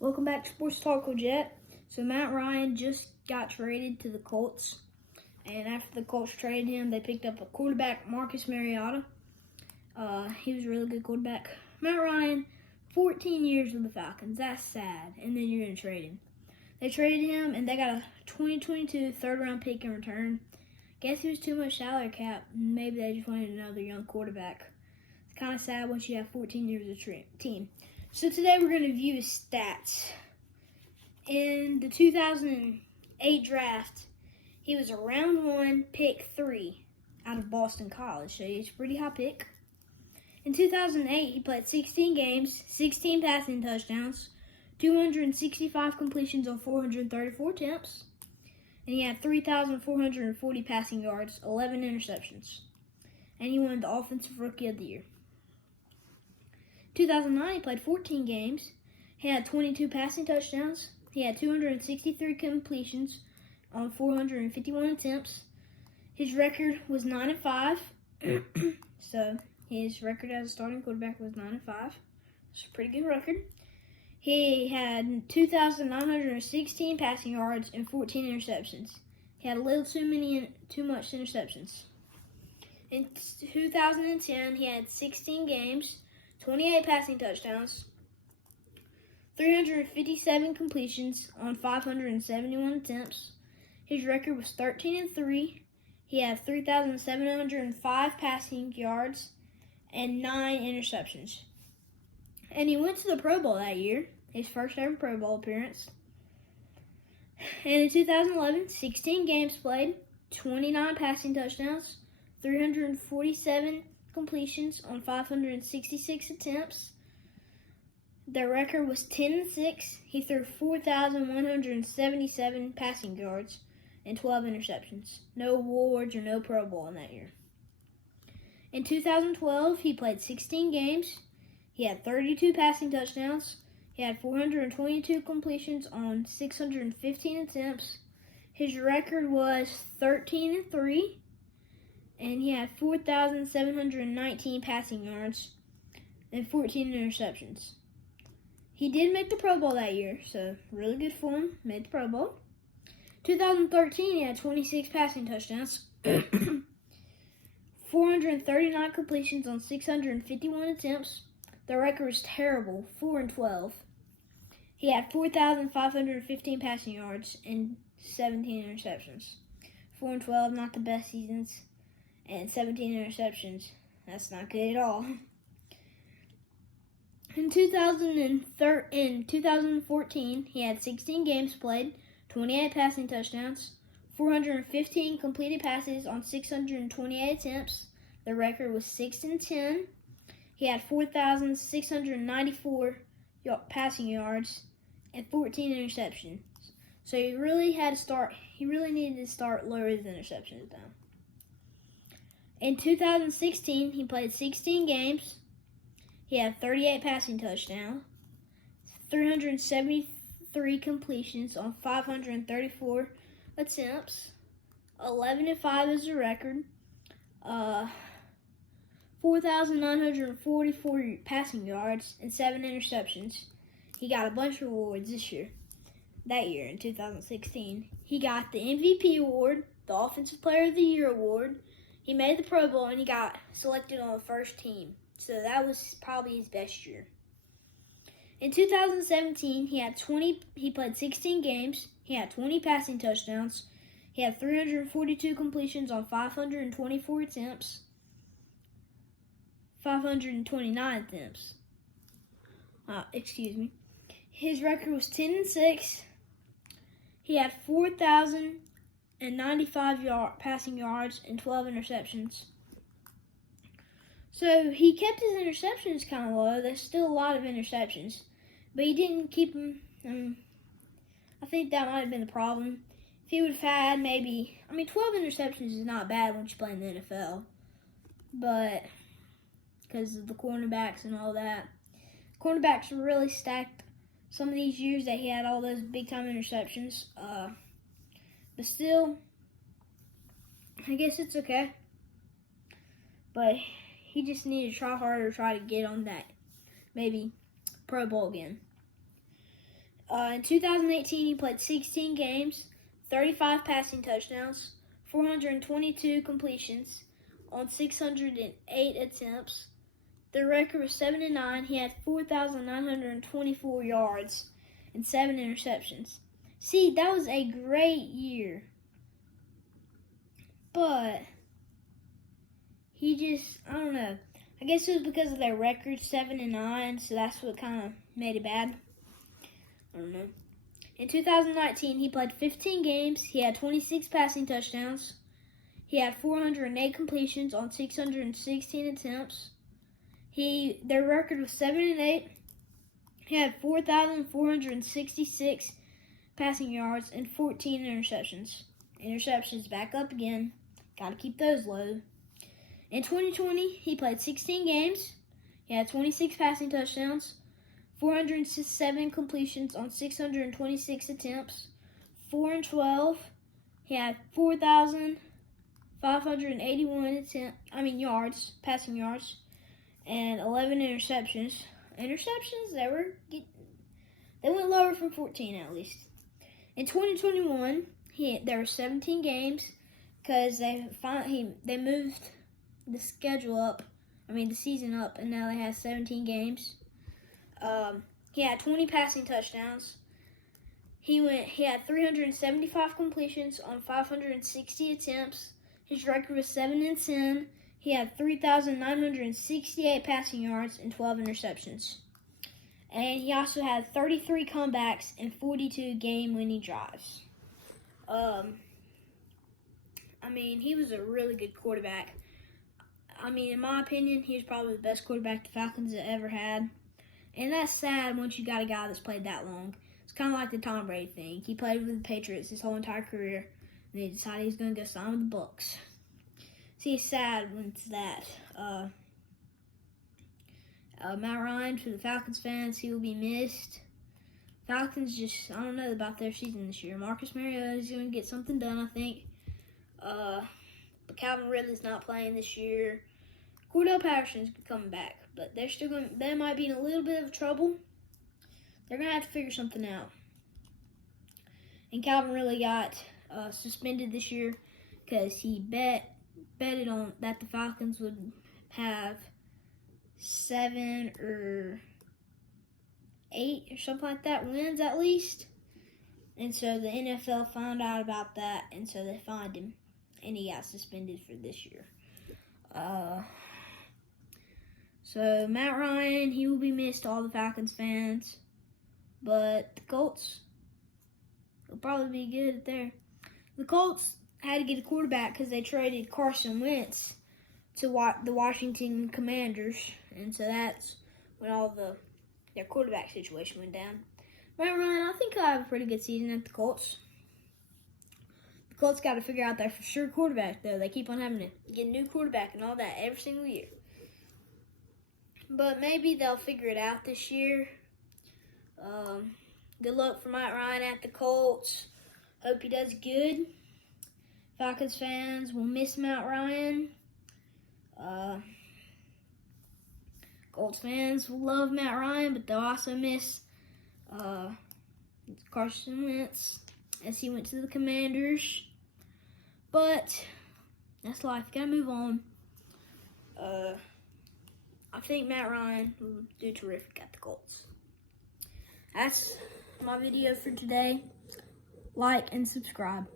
Welcome back to Sports Talk with Jet. So Matt Ryan just got traded to the Colts, and after the Colts traded him, they picked up a quarterback, Marcus Mariota. He was a really good quarterback. Matt Ryan, 14 years with the Falcons. That's sad. And then you're going to trade him. They traded him, and they got a 2022 third-round pick in return. Guess he was too much salary cap. Maybe they just wanted another young quarterback. It's kind of sad once you have 14 years of team. So today we're going to view his stats. In the 2008 draft, he was a round 1, pick 3 out of Boston College. So he's a pretty high pick. In 2008, he played 16 games, 16 passing touchdowns, 265 completions on 434 attempts, and he had 3,440 passing yards, 11 interceptions. And he won the Offensive Rookie of the Year. 2009, he played 14 games. He had 22 passing touchdowns. He had 263 completions on 451 attempts. His record was 9-5. So his record as a starting quarterback was 9-5. It's a pretty good record. He had 2,916 passing yards and 14 interceptions. He had a little too much interceptions. In 2010, he had 16 games, 28 passing touchdowns, 357 completions on 571 attempts. His record was 13-3. He had 3,705 passing yards and 9 interceptions. And he went to the Pro Bowl that year, his first ever Pro Bowl appearance. And in 2011, 16 games played, 29 passing touchdowns, 347 completions on 566 attempts. Their record was 10-6. He threw 4,177 passing yards and 12 interceptions. No awards or no Pro Bowl in that year. In 2012, he played 16 games. He had 32 passing touchdowns. He had 422 completions on 615 attempts. His record was 13-3. And he had 4,719 passing yards and 14 interceptions. He did make the Pro Bowl that year, so really good for him. Made the Pro Bowl. 2013, he had 26 passing touchdowns, 439 completions on 651 attempts. The record was terrible, 4-12. He had 4,515 passing yards and 17 interceptions. 4-12, not the best seasons. And 17 interceptions. That's not good at all. In 2014, he had 16 games played, 28 passing touchdowns, 415 completed passes on 628 attempts. The record was 6-10. He had 4,694 passing yards and 14 interceptions. So he really needed to start lower his interceptions down. In 2016, he played 16 games. He had 38 passing touchdowns, 373 completions on 534 attempts, 11-5 is the record, 4,944 passing yards, and 7 interceptions. He got a bunch of awards that year in 2016. He got the MVP award, the Offensive Player of the Year award. He made the Pro Bowl, and he got selected on the first team. So that was probably his best year. In 2017, he played 16 games. He had 20 passing touchdowns. He had 342 completions on 529 attempts. His record was 10-6. He had 4,095 passing yards and 12 interceptions. So he kept his interceptions kind of low. There's still a lot of interceptions, but he didn't keep them. I think that might have been the problem. If he would have had 12 interceptions is not bad once you play in the NFL, but because of the cornerbacks and all that. Cornerbacks were really stacked some of these years that he had all those big-time interceptions. But still, I guess it's okay. But he just needed to try harder, try to get on that maybe Pro Bowl again. In 2018, he played 16 games, 35 passing touchdowns, 422 completions on 608 attempts. The record was 7-9. He had 4,924 yards and 7 interceptions. See, that was a great year. But he just, I don't know. I guess it was because of their record, 7-9, so that's what kind of made it bad. I don't know. In 2019, he played 15 games. He had 26 passing touchdowns. He had 408 completions on 616 attempts. Their record was 7-8. He had 4,466 passing yards and 14 interceptions. Interceptions back up again. Got to keep those low. In 2020, he played 16 games. He had 26 passing touchdowns, 407 completions on 626 attempts, 4-12. He had 4,581 yards, passing yards, and 11 interceptions. Interceptions, they went lower from 14 at least. In 2021, there were 17 games because they moved the schedule up. The season up, and now they have 17 games. He had 20 passing touchdowns. He had 375 completions on 560 attempts. His record was 7-10. He had 3,968 passing yards and 12 interceptions. And he also had 33 comebacks and 42 game-winning drives. He was a really good quarterback. In my opinion, he was probably the best quarterback the Falcons have ever had. And that's sad once you got a guy that's played that long. It's kind of like the Tom Brady thing. He played with the Patriots his whole entire career, and they decided he's going to go sign with the Bucs. See, it's sad when it's that. Matt Ryan, for the Falcons fans, he will be missed. Falcons I don't know about their season this year. Marcus Mariota is going to get something done, I think. But Calvin Ridley's not playing this year. Cordell Patterson's coming back, but they might be in a little bit of trouble. They're going to have to figure something out. And Calvin Ridley got suspended this year because he betted on that the Falcons would have 7 or 8 or something like that wins at least. And so the NFL found out about that, and so they fined him, and he got suspended for this year. So Matt Ryan, he will be missed, all the Falcons fans. But the Colts will probably be good there. The Colts had to get a quarterback because they traded Carson Wentz to the Washington Commanders. And so that's when their quarterback situation went down. Matt Ryan, I think he'll have a pretty good season at the Colts. The Colts got to figure out their for sure quarterback, though. They keep on having to get a new quarterback and all that every single year. But maybe they'll figure it out this year. Good luck for Matt Ryan at the Colts. Hope he does good. Falcons fans will miss Matt Ryan. Colts fans will love Matt Ryan, but they'll also miss Carson Wentz as he went to the Commanders. But that's life. Gotta move on. I think Matt Ryan will do terrific at the Colts. That's my video for today. Like and subscribe.